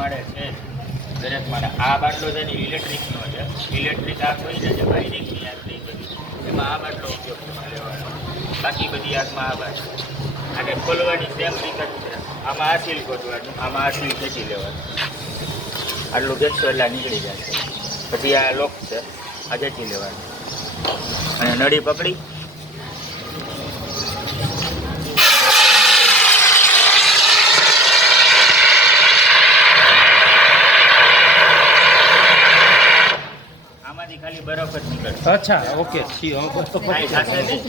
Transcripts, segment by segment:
માળે છે દરેક માળે. આ બાટલો છે ને ઇલેક્ટ્રિકનો છે. ઇલેક્ટ્રિક આગ હોય ને જે વાયરિંગની આગ નહીં બધી એમાં આ બાટલો ઉપયોગ લેવાનો. બાકી બધી આગમાં આ બાટલો. અને ખોલવાની સેમ રીત જ છે. આમાં આ સીલ ગોઠવાનું, આમાં આ સીલ ખેંચી લેવાનું. આટલું ખેંચશો એટલે નીકળી જશે. પછી આ લોક છે, આ ખેંચી લેવાનું અને નળી પકડી આમાંથી ખાલી બરફ જ નીકળશે. અચ્છા ઓકે કાંઈ થશે નહીં.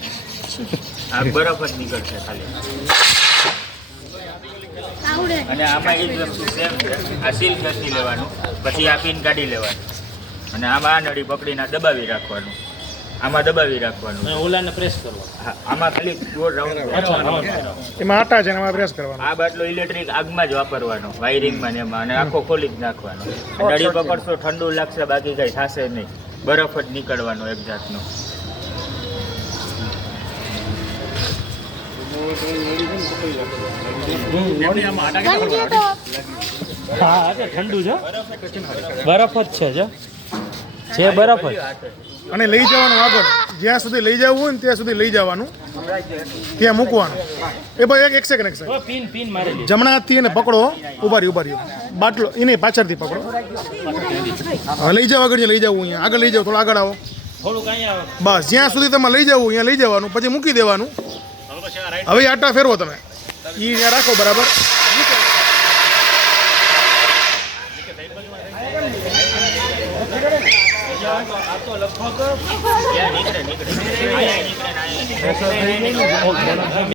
આ બરફ જ નીકળશે ખાલી. અને આમાં એ જ વસ્તુ સેમ છે. આ સીલ ખેંચી લેવાનું, પછી આ પિન કાઢી લેવાનું અને આમાં આ નળી પકડીને દબાવી રાખવાનું. આમાં દબાવી રાખવાનું, ઓલાને પ્રેસ કરવો. હા, આમાં ખાલી ગોળ રાઉન્ડ એમાં આટા છે ને એમાં પ્રેસ કરવાનો. આ બાટલો ઇલેક્ટ્રિક આગમાં જ વાપરવાનો, વાયરિંગમાં ને એમાં, અને આખો ખોલી જ નાખવાનો. નળી પકડશો ઠંડુ લાગશે, બાકી કંઈ થશે નહીં. બરફ જ નીકળવાનો એક જાતનો. હા ઠંડુ છે, બરફ જ છે જો. છે બરફ જ. અને લઈ જવાનું આગળ, જ્યાં સુધી લઈ જવું હોય ને ત્યાં સુધી લઈ જવાનું, ત્યાં મૂકવાનું. એ ભાઈ એક સેકન્ડ પિન પિન મારેલી. જમણા હાથથી એને પકડો, ઉભા રહ્યો. બાટલો એને પાછળથી પકડો. હવે લઈ જાવ, આગળ લઈ જવું, અહીંયા આગળ લઈ જાવ, થોડું આગળ આવો. થોડુંક અહીંયા બસ જ્યાં સુધી તમે લઈ જવું અહીંયા લઈ જવાનું, પછી મૂકી દેવાનું. હવે આટા ફેરવો તમે, એ ત્યાં રાખો બરાબર. નીકળે નીકળે.